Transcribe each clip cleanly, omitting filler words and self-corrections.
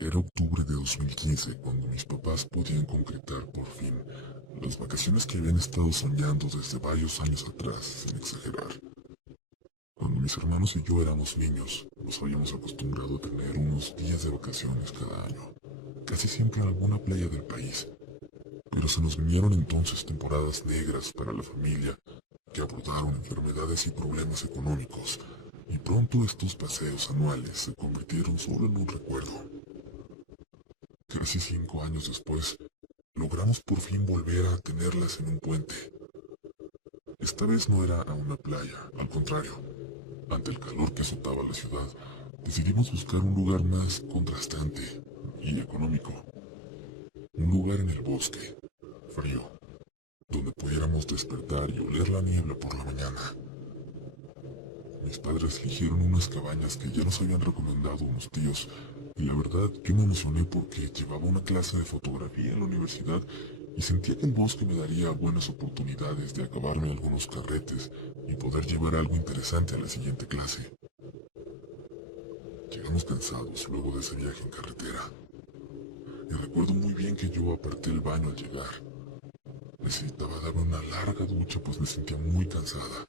Era octubre de 2015 cuando mis papás podían concretar por fin las vacaciones que habían estado soñando desde varios años atrás, sin exagerar. Cuando mis hermanos y yo éramos niños, nos habíamos acostumbrado a tener unos días de vacaciones cada año, casi siempre en alguna playa del país. Pero se nos vinieron entonces temporadas negras para la familia, que abordaron enfermedades y problemas económicos, y pronto estos paseos anuales se convirtieron solo en un recuerdo. Casi 5 años después, logramos por fin volver a tenerlas en un puente. Esta vez no era a una playa, al contrario. Ante el calor que azotaba la ciudad, decidimos buscar un lugar más contrastante y económico. Un lugar en el bosque, frío, donde pudiéramos despertar y oler la niebla por la mañana. Mis padres eligieron unas cabañas que ya nos habían recomendado unos tíos, y la verdad que me emocioné porque llevaba una clase de fotografía en la universidad y sentía que el bosque me daría buenas oportunidades de acabarme algunos carretes y poder llevar algo interesante a la siguiente clase. Llegamos cansados luego de ese viaje en carretera, y recuerdo muy bien que yo aparté el baño al llegar. Necesitaba darme una larga ducha pues me sentía muy cansada.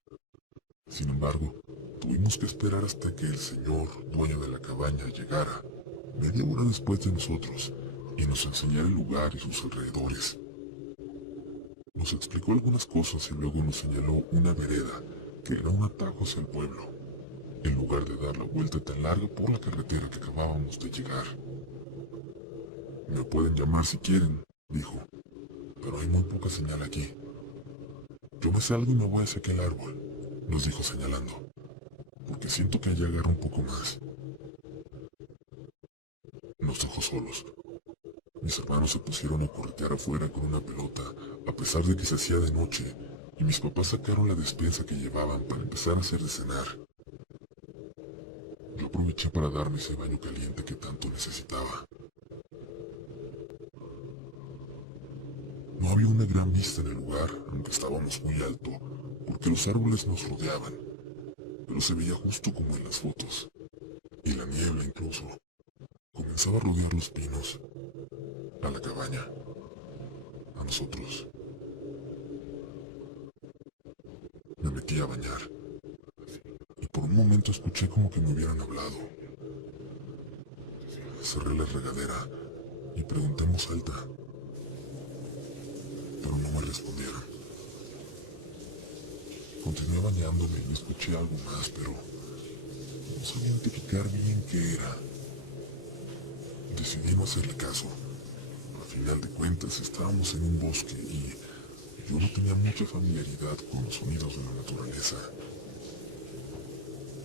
Sin embargo, tuvimos que esperar hasta que el señor, dueño de la cabaña, llegara, media hora después de nosotros, y nos enseñara el lugar y sus alrededores. Nos explicó algunas cosas y luego nos señaló una vereda, que era un atajo hacia el pueblo, en lugar de dar la vuelta tan larga por la carretera que acabábamos de llegar. Me pueden llamar si quieren, dijo, pero hay muy poca señal aquí. Yo me salgo y me voy hacia aquel árbol, nos dijo señalando, porque siento que allá agarra un poco más. Nos dejó solos. Mis hermanos se pusieron a corretear afuera con una pelota, a pesar de que se hacía de noche, y mis papás sacaron la despensa que llevaban para empezar a hacer de cenar. Yo aproveché para darme ese baño caliente que tanto necesitaba. No había una gran vista en el lugar, aunque estábamos muy alto, porque los árboles nos rodeaban, pero se veía justo como en las fotos, y la niebla incluso comenzaba a rodear los pinos, a la cabaña, a nosotros. Me metí a bañar, y por un momento escuché como que me hubieran hablado. Cerré la regadera y pregunté en voz alta, pero no me respondieron. Continué bañándome y escuché algo más, pero no sabía identificar bien qué era. Decidí no hacerle caso. A final de cuentas estábamos en un bosque y yo no tenía mucha familiaridad con los sonidos de la naturaleza.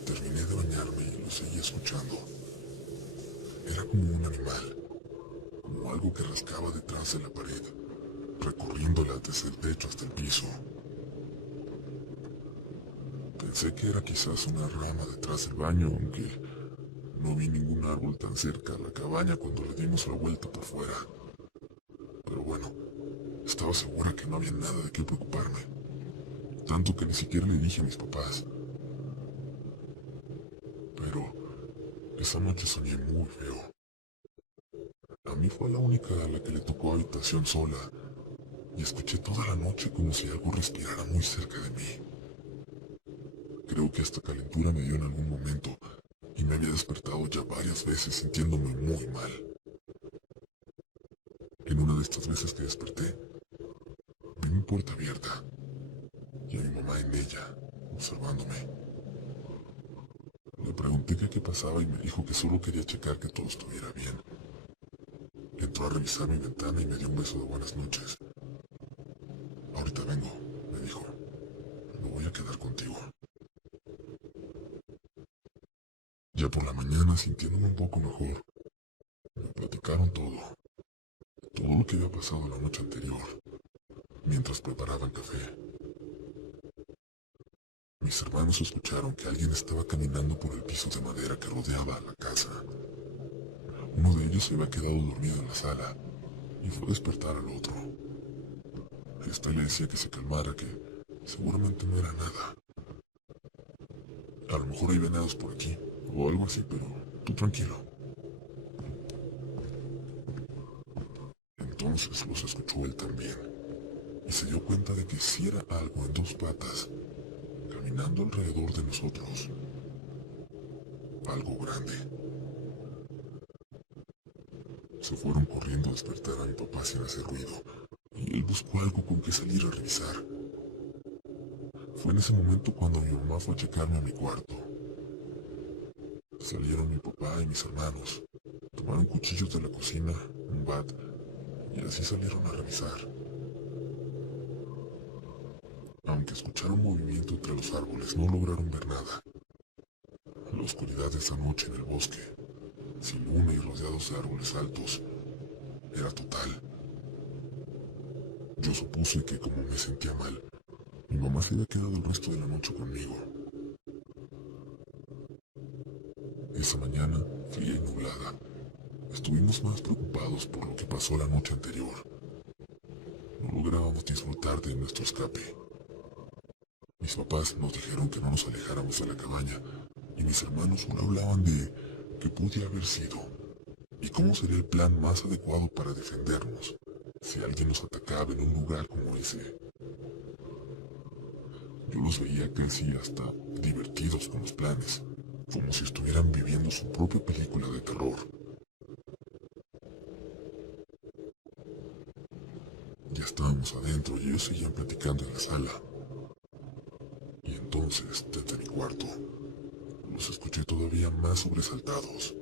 Terminé de bañarme y lo seguí escuchando. Era como un animal, como algo que rascaba detrás de la pared, recorriéndola desde el techo hasta el piso. Pensé que era quizás una rama detrás del baño, aunque no vi ningún árbol tan cerca a la cabaña cuando le dimos la vuelta por fuera. Pero bueno, estaba segura que no había nada de qué preocuparme, tanto que ni siquiera le dije a mis papás. Pero esa noche soñé muy feo. A mí fue la única a la que le tocó habitación sola, y escuché toda la noche como si algo respirara muy cerca de mí. Creo que esta calentura me dio en algún momento, y me había despertado ya varias veces sintiéndome muy mal. En una de estas veces que desperté, vi mi puerta abierta, y a mi mamá en ella, observándome. Le pregunté qué pasaba y me dijo que solo quería checar que todo estuviera bien. Entró a revisar mi ventana y me dio un beso de buenas noches. Ahorita vengo, me dijo. Me voy a quedar contigo. Ya por la mañana, sintiéndome un poco mejor, me platicaron todo lo que había pasado la noche anterior, mientras preparaban café. Mis hermanos escucharon que alguien estaba caminando por el piso de madera que rodeaba la casa. Uno de ellos se había quedado dormido en la sala y fue a despertar al otro. Esta le decía que se calmara, que seguramente no era nada. A lo mejor hay venados por aquí, o algo así, pero tú tranquilo. entonces los escuchó él también, y se dio cuenta de que sí era algo en dos patas, caminando alrededor de nosotros. Algo grande. Se fueron corriendo a despertar a mi papá sin hacer ruido, y él buscó algo con que salir a revisar. Fue en ese momento cuando mi mamá fue a checarme a mi cuarto. Salieron mi papá y mis hermanos, tomaron cuchillos de la cocina, un bat, y así salieron a revisar. Aunque escucharon movimiento entre los árboles, no lograron ver nada. La oscuridad de esa noche en el bosque, sin luna y rodeados de árboles altos, era total. Yo supuse que como me sentía mal, mi mamá se había quedado el resto de la noche conmigo. Esa mañana, fría y nublada, estuvimos más preocupados por lo que pasó la noche anterior. No lográbamos disfrutar de nuestro escape. Mis papás nos dijeron que no nos alejáramos de la cabaña, y mis hermanos solo hablaban de qué podía haber sido, y cómo sería el plan más adecuado para defendernos, si alguien nos atacaba en un lugar como ese. Yo los veía casi hasta divertidos con los planes, como si estuvieran viviendo su propia película de terror. Ya estábamos adentro y ellos seguían platicando en la sala. Y entonces, desde mi cuarto, los escuché todavía más sobresaltados.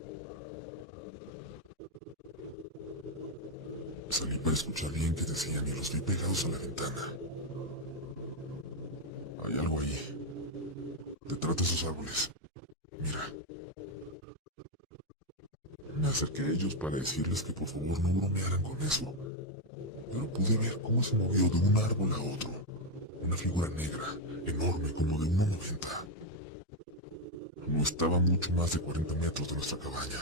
Salí para escuchar bien qué decían y los vi pegados a la ventana. Hay algo ahí, detrás de esos árboles. Mira. Me acerqué a ellos para decirles que por favor no bromearan con eso, pero pude ver cómo se movió de un árbol a otro, una figura negra, enorme, como de 1,90. No estaba mucho más de 40 metros de nuestra cabaña.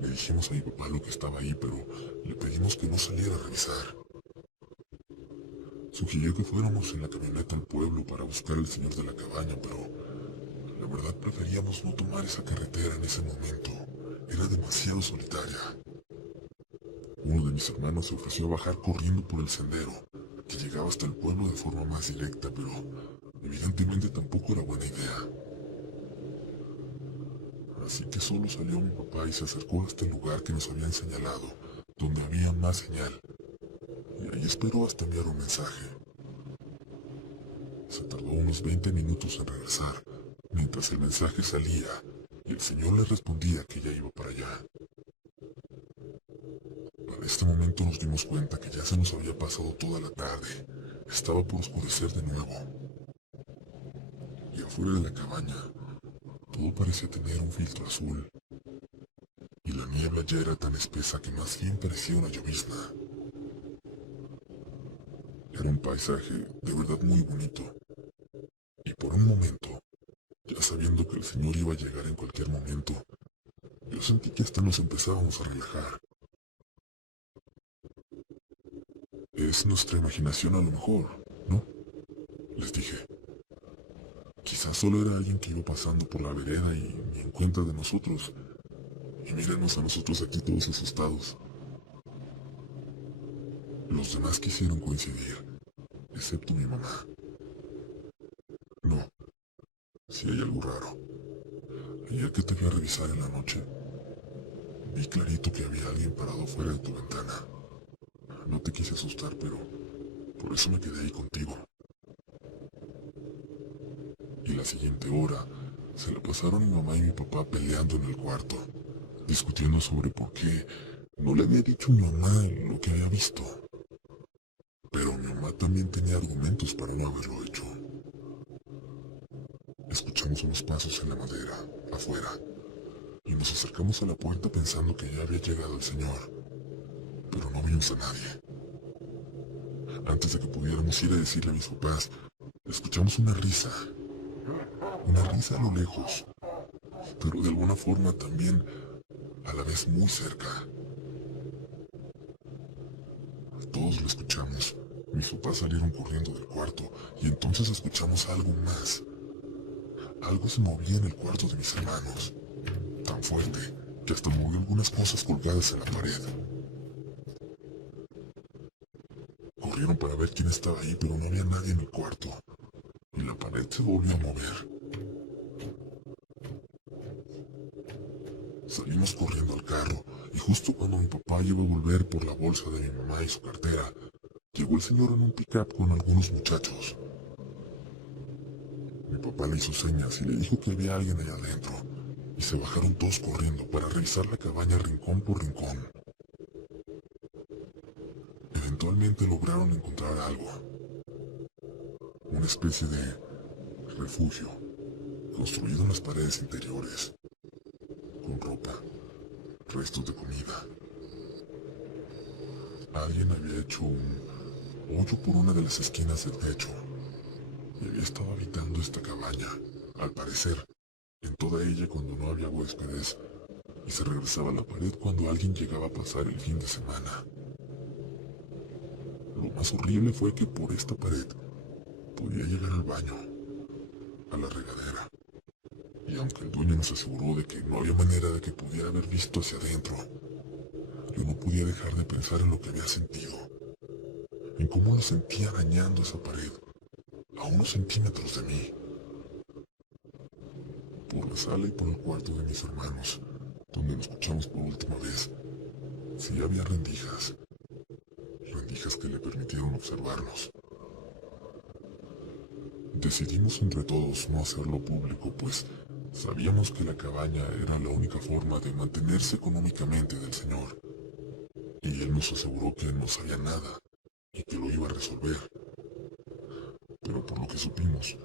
Le dijimos a mi papá lo que estaba ahí, pero le pedimos que no saliera a revisar. Sugirió que fuéramos en la camioneta al pueblo para buscar al señor de la cabaña, pero la verdad preferíamos no tomar esa carretera en ese momento. Era demasiado solitaria. Uno de mis hermanos se ofreció a bajar corriendo por el sendero, que llegaba hasta el pueblo de forma más directa, pero evidentemente tampoco era buena idea. Así que solo salió mi papá y se acercó hasta el lugar que nos habían señalado, donde había más señal, y ahí esperó hasta enviar un mensaje. Se tardó unos 20 minutos en regresar, mientras el mensaje salía y el señor le respondía que ya iba para allá. Para este momento nos dimos cuenta que ya se nos había pasado toda la tarde. Estaba por oscurecer de nuevo. Y afuera de la cabaña, todo parecía tener un filtro azul. Y la niebla ya era tan espesa que más bien parecía una llovizna. Era un paisaje de verdad muy bonito. Y por un momento, ya sabiendo que el señor iba a llegar en cualquier momento, yo sentí que hasta nos empezábamos a relajar. Es nuestra imaginación a lo mejor, ¿no? Les dije. Quizás solo era alguien que iba pasando por la vereda y ni en cuenta de nosotros. Y mírenos a nosotros aquí todos asustados. Los demás quisieron coincidir, excepto mi mamá. No, si hay algo raro. Ayer que te fui a revisar en la noche, vi clarito que había alguien parado fuera de tu ventana. No te quise asustar, pero por eso me quedé ahí contigo. Y la siguiente hora se la pasaron mi mamá y mi papá peleando en el cuarto, discutiendo sobre por qué no le había dicho a mi mamá lo que había visto. Pero mi mamá también tenía argumentos para no haberlo hecho. Escuchamos unos pasos en la madera, afuera, y nos acercamos a la puerta pensando que ya había llegado el señor, pero no vimos a nadie. Antes de que pudiéramos ir a decirle a mis papás, escuchamos una risa a lo lejos, pero de alguna forma también a la vez muy cerca. Todos lo escuchamos. Mis papás salieron corriendo del cuarto y entonces escuchamos algo más. Algo se movía en el cuarto de mis hermanos, tan fuerte que hasta movió algunas cosas colgadas en la pared. Corrieron para ver quién estaba ahí, pero no había nadie en el cuarto, y la pared se volvió a mover. Salimos corriendo al carro, y justo cuando mi papá iba a volver por la bolsa de mi mamá y su cartera, llegó el señor en un pick-up con algunos muchachos. Mi papá le hizo señas y le dijo que había alguien allá adentro, y se bajaron todos corriendo para revisar la cabaña rincón por rincón. Eventualmente lograron encontrar algo, una especie de refugio, construido en las paredes interiores, con ropa, restos de comida. Alguien había hecho un hoyo por una de las esquinas del techo y había estado habitando esta cabaña, al parecer, en toda ella cuando no había huéspedes, y se regresaba a la pared cuando alguien llegaba a pasar el fin de semana. Lo más horrible fue que por esta pared podía llegar al baño, a la regadera, y aunque el dueño nos aseguró de que no había manera de que pudiera haber visto hacia adentro, yo no podía dejar de pensar en lo que había sentido, en cómo lo sentía arañando esa pared, a unos centímetros de mí. Por la sala y por el cuarto de mis hermanos, donde nos escuchamos por última vez, sí había rendijas que le permitieron observarnos. Decidimos entre todos no hacerlo público, pues sabíamos que la cabaña era la única forma de mantenerse económicamente del señor, y él nos aseguró que no sabía nada y que lo iba a resolver. Pero por lo que supimos,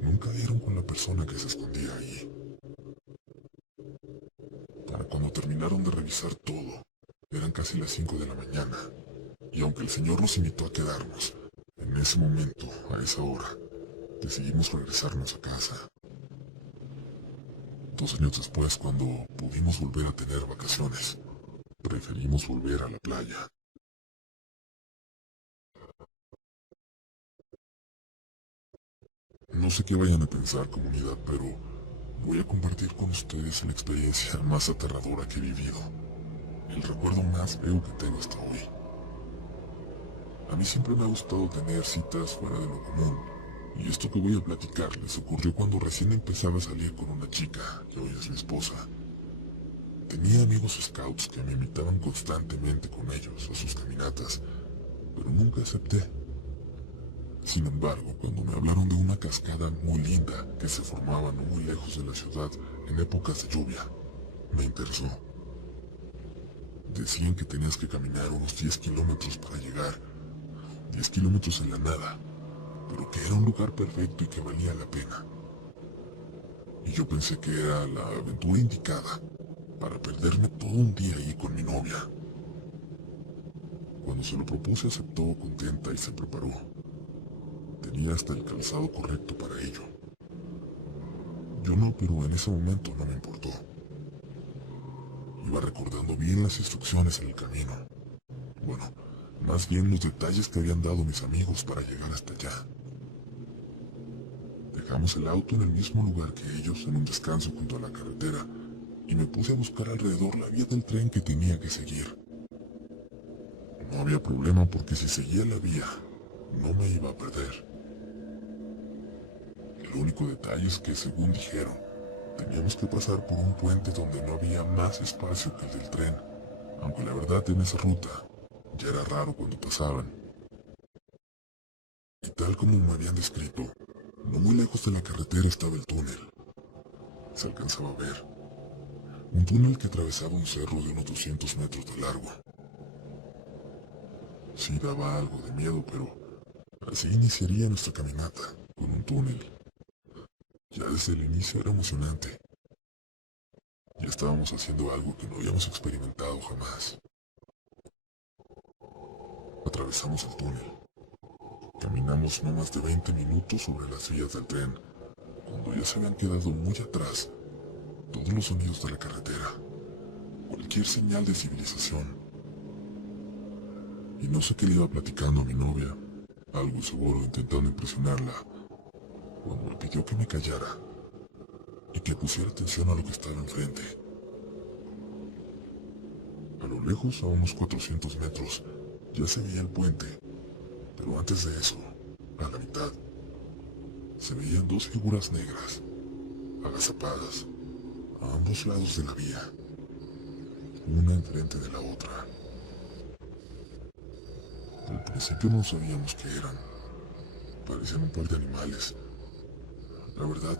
nunca dieron con la persona que se escondía ahí. Para cuando terminaron de revisar todo, eran casi las 5 de la mañana, y aunque el señor nos invitó a quedarnos, en ese momento, a esa hora, decidimos regresarnos a casa. 2 años después, cuando pudimos volver a tener vacaciones, preferimos volver a la playa. No sé qué vayan a pensar, comunidad, pero voy a compartir con ustedes la experiencia más aterradora que he vivido. El recuerdo más feo que tengo hasta hoy. A mí siempre me ha gustado tener citas fuera de lo común, y esto que voy a platicar les ocurrió cuando recién empezaba a salir con una chica, que hoy es mi esposa. Tenía amigos scouts que me invitaban constantemente con ellos a sus caminatas, pero nunca acepté. Sin embargo, cuando me hablaron de una cascada muy linda que se formaba no muy lejos de la ciudad en épocas de lluvia, me interesó. Decían que tenías que caminar unos 10 kilómetros para llegar, 10 kilómetros en la nada, pero que era un lugar perfecto y que valía la pena. Y yo pensé que era la aventura indicada para perderme todo un día ahí con mi novia. Cuando se lo propuse aceptó contenta y se preparó. Tenía hasta el calzado correcto para ello. Yo no, pero en ese momento no me importó. Iba recordando bien las instrucciones en el camino. Bueno, más bien los detalles que habían dado mis amigos para llegar hasta allá. Dejamos el auto en el mismo lugar que ellos, en un descanso junto a la carretera, y me puse a buscar alrededor la vía del tren que tenía que seguir. No había problema porque si seguía la vía, no me iba a perder. El único detalle es que, según dijeron, teníamos que pasar por un puente donde no había más espacio que el del tren, aunque la verdad en esa ruta ya era raro cuando pasaban. Y tal como me habían descrito, no muy lejos de la carretera estaba el túnel. Se alcanzaba a ver. Un túnel que atravesaba un cerro de unos 200 metros de largo. Sí daba algo de miedo, pero así iniciaría nuestra caminata, con un túnel. Ya desde el inicio era emocionante. Ya estábamos haciendo algo que no habíamos experimentado jamás. Atravesamos el túnel. Caminamos no más de 20 minutos sobre las vías del tren, cuando ya se habían quedado muy atrás todos los sonidos de la carretera, cualquier señal de civilización. Y no sé qué le iba platicando a mi novia, algo seguro intentando impresionarla, cuando me pidió que me callara y que pusiera atención a lo que estaba enfrente. A lo lejos, a unos 400 metros, ya se veía el puente, pero antes de eso, a la mitad, se veían dos figuras negras, agazapadas, a ambos lados de la vía, una enfrente de la otra. Al principio no sabíamos qué eran, parecían un par de animales. La verdad,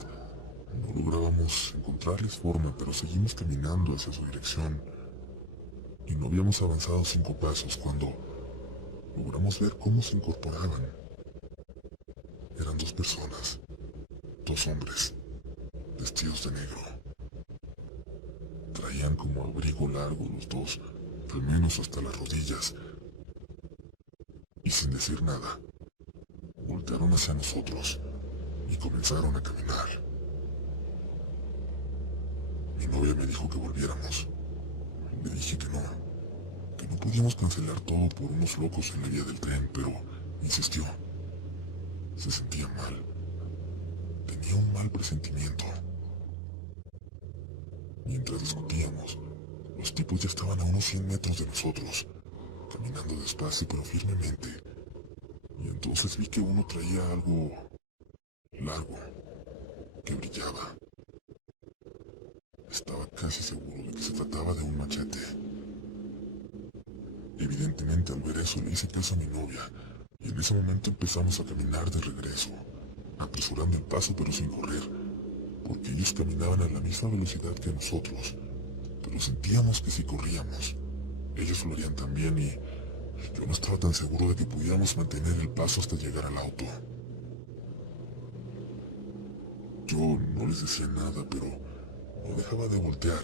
no lográbamos encontrarles forma, pero seguimos caminando hacia su dirección. Y no habíamos avanzado 5 pasos cuando logramos ver cómo se incorporaban. Eran dos personas, dos hombres, vestidos de negro. Traían como abrigo largo los dos, al menos hasta las rodillas. Y sin decir nada, voltearon hacia nosotros y comenzaron a caminar. Mi novia me dijo que volviéramos. Le dije que no podíamos cancelar todo por unos locos en la vía del tren, pero insistió. Se sentía mal. Tenía un mal presentimiento. Mientras discutíamos, los tipos ya estaban a unos 100 metros de nosotros, caminando despacio pero firmemente. Y entonces vi que uno traía algo largo, que brillaba. Estaba casi seguro de que se trataba de un machete. Evidentemente al ver eso le hice caso a mi novia, y en ese momento empezamos a caminar de regreso, apresurando el paso pero sin correr, porque ellos caminaban a la misma velocidad que nosotros, pero sentíamos que si corríamos, ellos lo harían también y yo no estaba tan seguro de que pudiéramos mantener el paso hasta llegar al auto. Yo no les decía nada, pero no dejaba de voltear.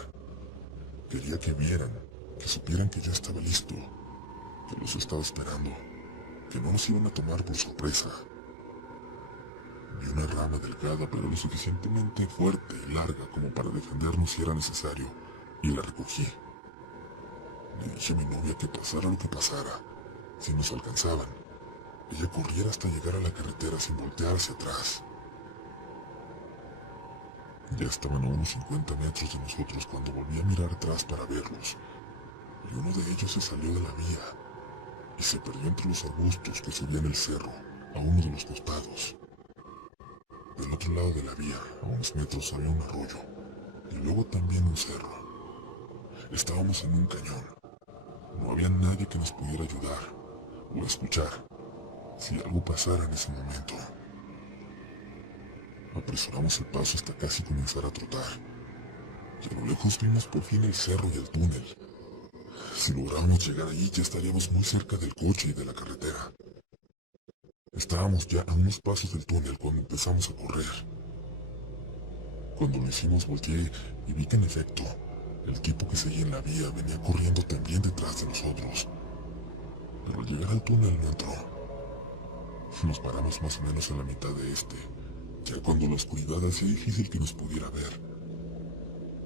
Quería que vieran, que supieran que ya estaba listo, que los estaba esperando, que no nos iban a tomar por sorpresa. Vi una rama delgada pero lo suficientemente fuerte y larga como para defendernos si era necesario, y la recogí. Le dije a mi novia que pasara lo que pasara, si nos alcanzaban, ella corriera hasta llegar a la carretera sin voltear hacia atrás. Ya estaban a unos 50 metros de nosotros cuando volví a mirar atrás para verlos, y uno de ellos se salió de la vía y se perdió entre los arbustos que subían el cerro a uno de los costados. Del otro lado de la vía, a unos metros, había un arroyo y luego también un cerro. Estábamos en un cañón. No había nadie que nos pudiera ayudar o escuchar si algo pasara en ese momento. Apresuramos el paso hasta casi comenzar a trotar, y a lo lejos vimos por fin el cerro y el túnel. Si lográbamos llegar allí ya estaríamos muy cerca del coche y de la carretera. Estábamos ya a unos pasos del túnel cuando empezamos a correr. Cuando lo hicimos volteé y vi que en efecto, el tipo que seguía en la vía venía corriendo también detrás de nosotros. Pero al llegar al túnel no entró. Nos paramos más o menos en la mitad de este, ya cuando la oscuridad hacía difícil que nos pudiera ver.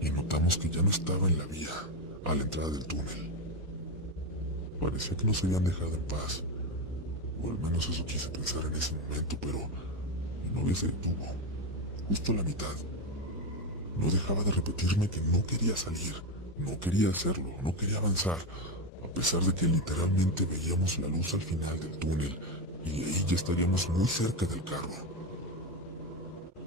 Y notamos que ya no estaba en la vía, a la entrada del túnel. Parecía que nos habían dejado en paz, o al menos eso quise pensar en ese momento, pero mi novia se detuvo, justo a la mitad. No dejaba de repetirme que no quería salir, no quería hacerlo, no quería avanzar, a pesar de que literalmente veíamos la luz al final del túnel y de ahí ya estaríamos muy cerca del carro.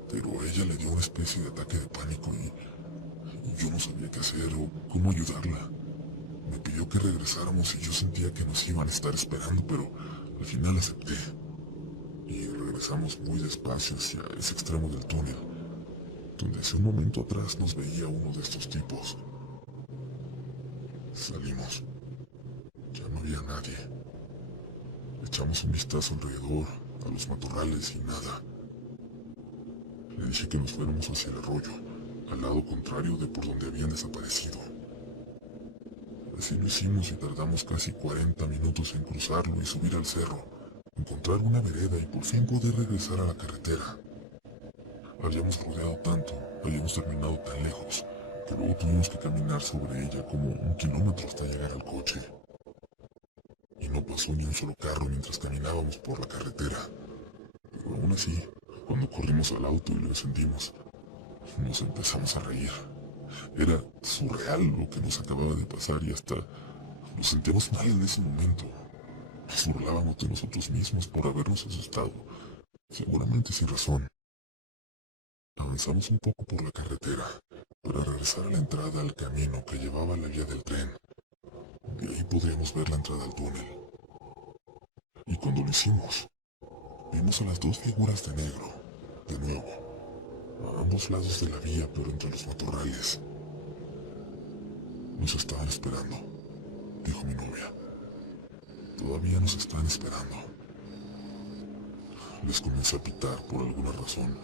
Pero ella le dio una especie de ataque de pánico y yo no sabía qué hacer o cómo ayudarla. Me pidió que regresáramos y yo sentía que nos iban a estar esperando, pero al final acepté. Y regresamos muy despacio hacia ese extremo del túnel, donde hace un momento atrás nos veía uno de estos tipos. Salimos. Ya no había nadie. Echamos un vistazo alrededor, a los matorrales y nada. Le dije que nos fuéramos hacia el arroyo, al lado contrario de por donde habían desaparecido. Así lo hicimos y tardamos casi 40 minutos en cruzarlo y subir al cerro, encontrar una vereda y por fin poder regresar a la carretera. Habíamos rodeado tanto, habíamos terminado tan lejos, que luego tuvimos que caminar sobre ella como 1 kilómetro hasta llegar al coche. Y no pasó ni un solo carro mientras caminábamos por la carretera. Pero aún así, cuando corrimos al auto y lo encendimos, nos empezamos a reír. Era surreal lo que nos acababa de pasar y hasta Nos sentíamos mal en ese momento. Nos burlábamos de nosotros mismos por habernos asustado, seguramente sin razón. Avanzamos un poco por la carretera para regresar a la entrada al camino que llevaba a la vía del tren. De ahí podríamos ver la entrada al túnel. Y cuando lo hicimos, vimos a las dos figuras de negro, de nuevo, a ambos lados de la vía, pero entre los matorrales. Nos estaban esperando, dijo mi novia. Todavía nos están esperando. Les comencé a pitar por alguna razón,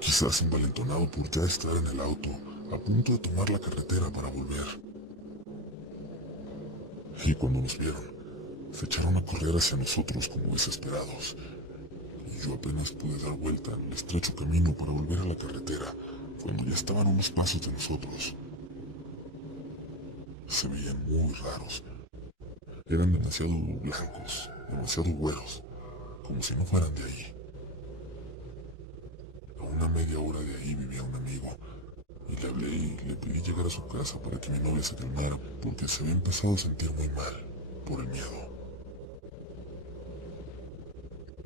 quizás envalentonado por ya estar en el auto, a punto de tomar la carretera para volver. Y cuando nos vieron, se echaron a correr hacia nosotros como desesperados. Y yo apenas pude dar vuelta en el estrecho camino para volver a la carretera, cuando ya estaban a unos pasos de nosotros. Se veían muy raros. Eran demasiado blancos, demasiado güeros, como si no fueran de ahí. A una media hora de ahí vivía un amigo, y le hablé y le pedí llegar a su casa para que mi novia se calmara, porque se había empezado a sentir muy mal, por el miedo.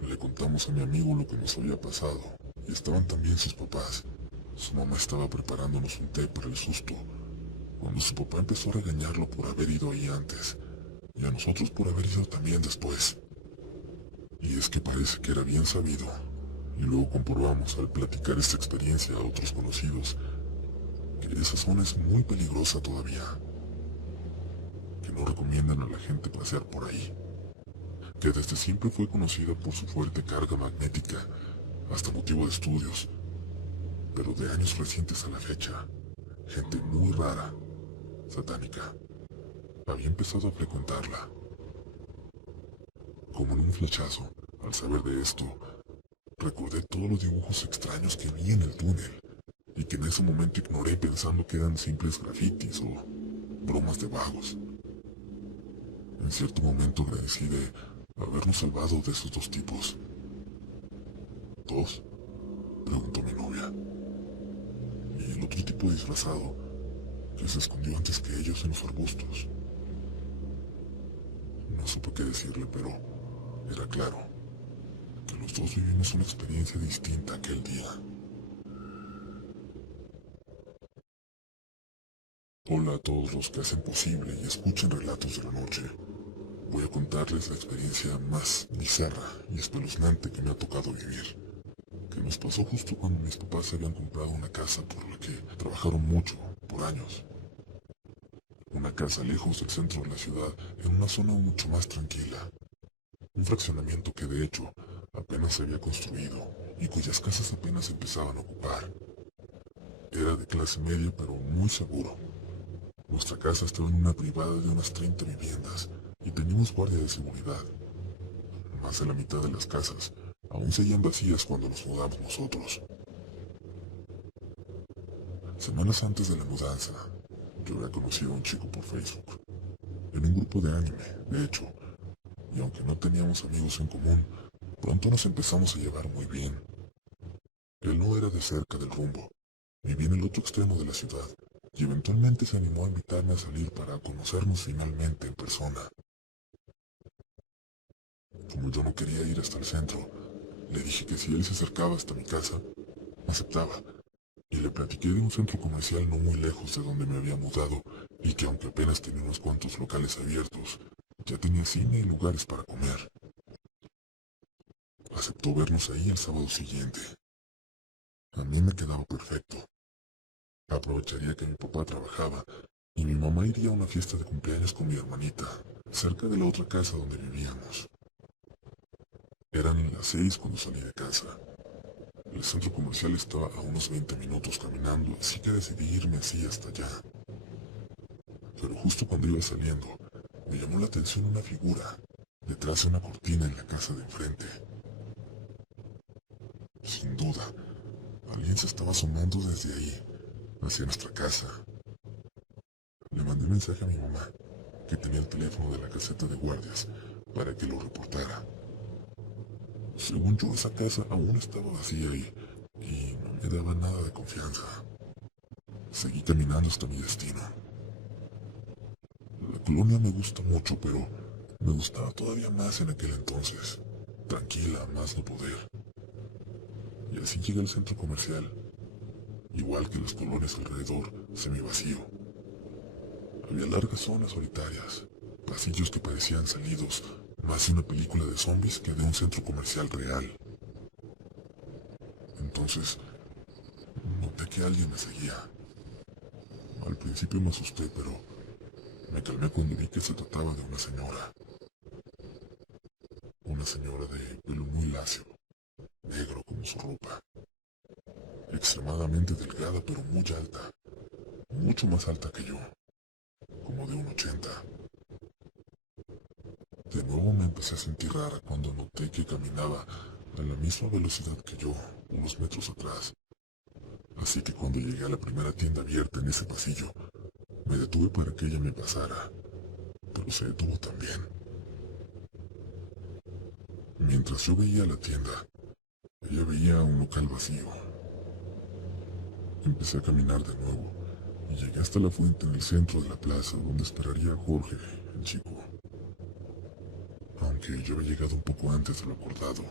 Le contamos a mi amigo lo que nos había pasado, y estaban también sus papás. Su mamá estaba preparándonos un té para el susto, cuando su papá empezó a regañarlo por haber ido ahí antes, y a nosotros por haber ido también después. Y es que parece que era bien sabido, y luego comprobamos al platicar esta experiencia a otros conocidos, que esa zona es muy peligrosa todavía, que no recomiendan a la gente pasear por ahí, que desde siempre fue conocida por su fuerte carga magnética, hasta motivo de estudios, pero de años recientes a la fecha, gente muy rara, satánica, había empezado a frecuentarla. Como en un flechazo, al saber de esto, recordé todos los dibujos extraños que vi en el túnel, y que en ese momento ignoré pensando que eran simples grafitis o bromas de vagos. En cierto momento agradecí de habernos salvado de esos dos tipos. ¿Dos?, preguntó mi novia. Y el otro tipo disfrazado, que se escondió antes que ellos en los arbustos. No supe qué decirle, pero era claro que los dos vivimos una experiencia distinta aquel día. Hola a todos los que hacen posible y escuchan Relatos de la Noche. Voy a contarles la experiencia más bizarra y espeluznante que me ha tocado vivir, que nos pasó justo cuando mis papás se habían comprado una casa por la que trabajaron mucho, por años. Una casa lejos del centro de la ciudad, en una zona mucho más tranquila. Un fraccionamiento que de hecho apenas se había construido y cuyas casas apenas empezaban a ocupar. Era de clase media pero muy seguro. Nuestra casa estaba en una privada de unas 30 viviendas y teníamos guardia de seguridad. Más de la mitad de las casas aún seguían vacías cuando nos mudamos nosotros. Semanas antes de la mudanza, yo había conocido a un chico por Facebook, en un grupo de anime, de hecho, y aunque no teníamos amigos en común, pronto nos empezamos a llevar muy bien. Él no era de cerca del rumbo, vivía en el otro extremo de la ciudad, y eventualmente se animó a invitarme a salir para conocernos finalmente en persona. Como yo no quería ir hasta el centro, le dije que si él se acercaba hasta mi casa, aceptaba, y le platiqué de un centro comercial no muy lejos de donde me había mudado, y que aunque apenas tenía unos cuantos locales abiertos, ya tenía cine y lugares para comer. Aceptó vernos ahí el sábado siguiente. A mí me quedaba perfecto. Aprovecharía que mi papá trabajaba y mi mamá iría a una fiesta de cumpleaños con mi hermanita, cerca de la otra casa donde vivíamos. Eran las 6 cuando salí de casa. El centro comercial estaba a unos 20 minutos caminando, así que decidí irme así hasta allá. Pero justo cuando iba saliendo, me llamó la atención una figura, detrás de una cortina en la casa de enfrente. Sin duda, alguien se estaba asomando desde ahí, hacia nuestra casa. Le mandé mensaje a mi mamá, que tenía el teléfono de la caseta de guardias, para que lo reportara. Según yo, esa casa aún estaba vacía y no me daba nada de confianza. Seguí caminando hasta mi destino. La colonia me gusta mucho, pero me gustaba todavía más en aquel entonces. Tranquila, más no poder. Y así llegué al centro comercial. Igual que las colonias alrededor, semivacío. Había largas zonas solitarias, pasillos que parecían salidos más de una película de zombies que de un centro comercial real. Entonces, noté que alguien me seguía. Al principio me asusté, pero me calmé cuando vi que se trataba de una señora. Una señora de pelo muy lacio, negro como su ropa. Extremadamente delgada, pero muy alta. Mucho más alta que yo. Como de 1,80. De nuevo me empecé a sentir rara cuando noté que caminaba a la misma velocidad que yo, unos metros atrás. Así que cuando llegué a la primera tienda abierta en ese pasillo, me detuve para que ella me pasara, pero se detuvo también. Mientras yo veía la tienda, ella veía un local vacío. Empecé a caminar de nuevo y llegué hasta la fuente en el centro de la plaza donde esperaría a Jorge, el chico. Aunque yo había llegado un poco antes de lo acordado,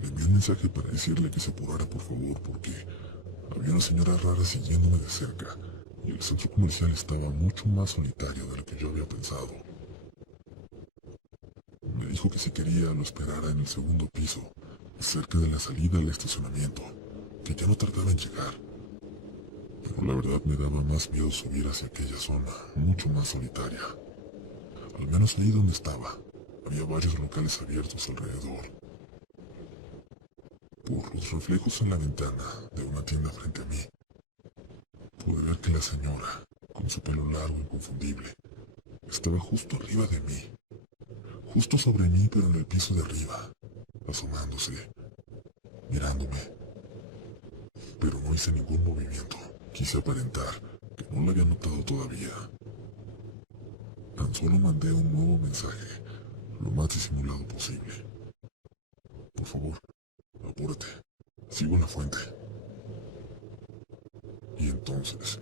le envié un mensaje para decirle que se apurara por favor porque había una señora rara siguiéndome de cerca y el centro comercial estaba mucho más solitario de lo que yo había pensado. Me dijo que si quería lo esperara en el segundo piso, cerca de la salida al estacionamiento, que ya no tardaba en llegar. Pero la verdad me daba más miedo subir hacia aquella zona, mucho más solitaria. Al menos ahí donde estaba, había varios locales abiertos alrededor. Por los reflejos en la ventana de una tienda frente a mí, pude ver que la señora, con su pelo largo e inconfundible, estaba justo arriba de mí. Justo sobre mí, pero en el piso de arriba, asomándose, mirándome. Pero no hice ningún movimiento. Quise aparentar que no lo había notado todavía. Tan solo mandé un nuevo mensaje, lo más disimulado posible. Por favor, apúrate. Sigo en la fuente. Y entonces,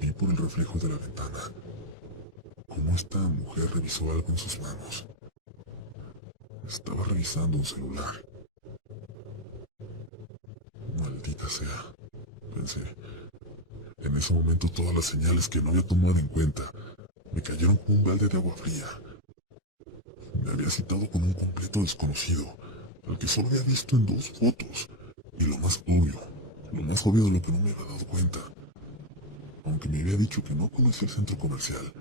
vi por el reflejo de la ventana cómo esta mujer revisó algo en sus manos. Estaba revisando un celular. Maldita sea, pensé. En ese momento todas las señales que no había tomado en cuenta me cayeron como un balde de agua fría. Me había citado con un completo desconocido, al que solo había visto en 2 fotos. Y lo más obvio de lo que no me había dado cuenta, aunque me había dicho que no conocía el centro comercial,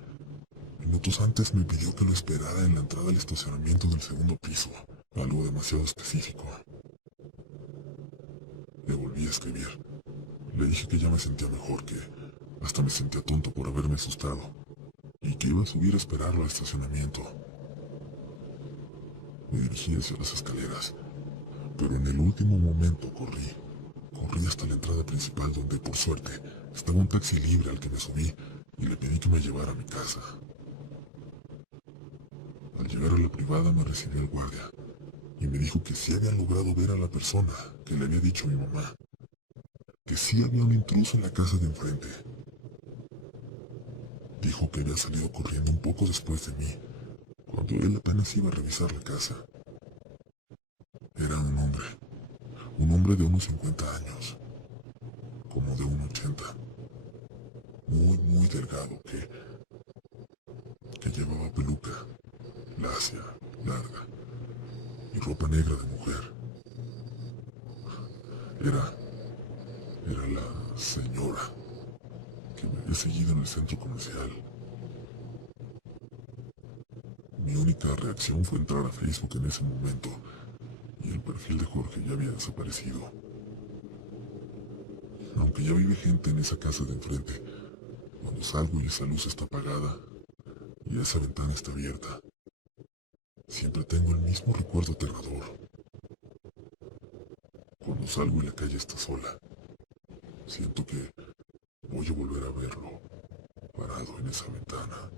minutos antes me pidió que lo esperara en la entrada al estacionamiento del segundo piso, algo demasiado específico. Le volví a escribir. Le dije que ya me sentía mejor, que hasta me sentía tonto por haberme asustado, y que iba a subir a esperarlo al estacionamiento. Me dirigí hacia las escaleras, pero en el último momento corrí hasta la entrada principal donde, por suerte, estaba un taxi libre al que me subí y le pedí que me llevara a mi casa. Al llegar a la privada me recibió el guardia y me dijo que sí habían logrado ver a la persona que le había dicho a mi mamá, que sí había un intruso en la casa de enfrente. Dijo que había salido corriendo un poco después de mí, cuando él apenas iba a revisar la casa. Era un hombre de unos 50 años, como de 1,80, muy delgado, que llevaba peluca, lacia, larga, y ropa negra de mujer. Era la señora que me había seguido en el centro comercial. Mi única reacción fue entrar a Facebook en ese momento, y el perfil de Jorge ya había desaparecido. Aunque ya vive gente en esa casa de enfrente, cuando salgo y esa luz está apagada y esa ventana está abierta, siempre tengo el mismo recuerdo aterrador. Cuando salgo y la calle está sola, siento que voy a volver a verlo, parado en esa ventana.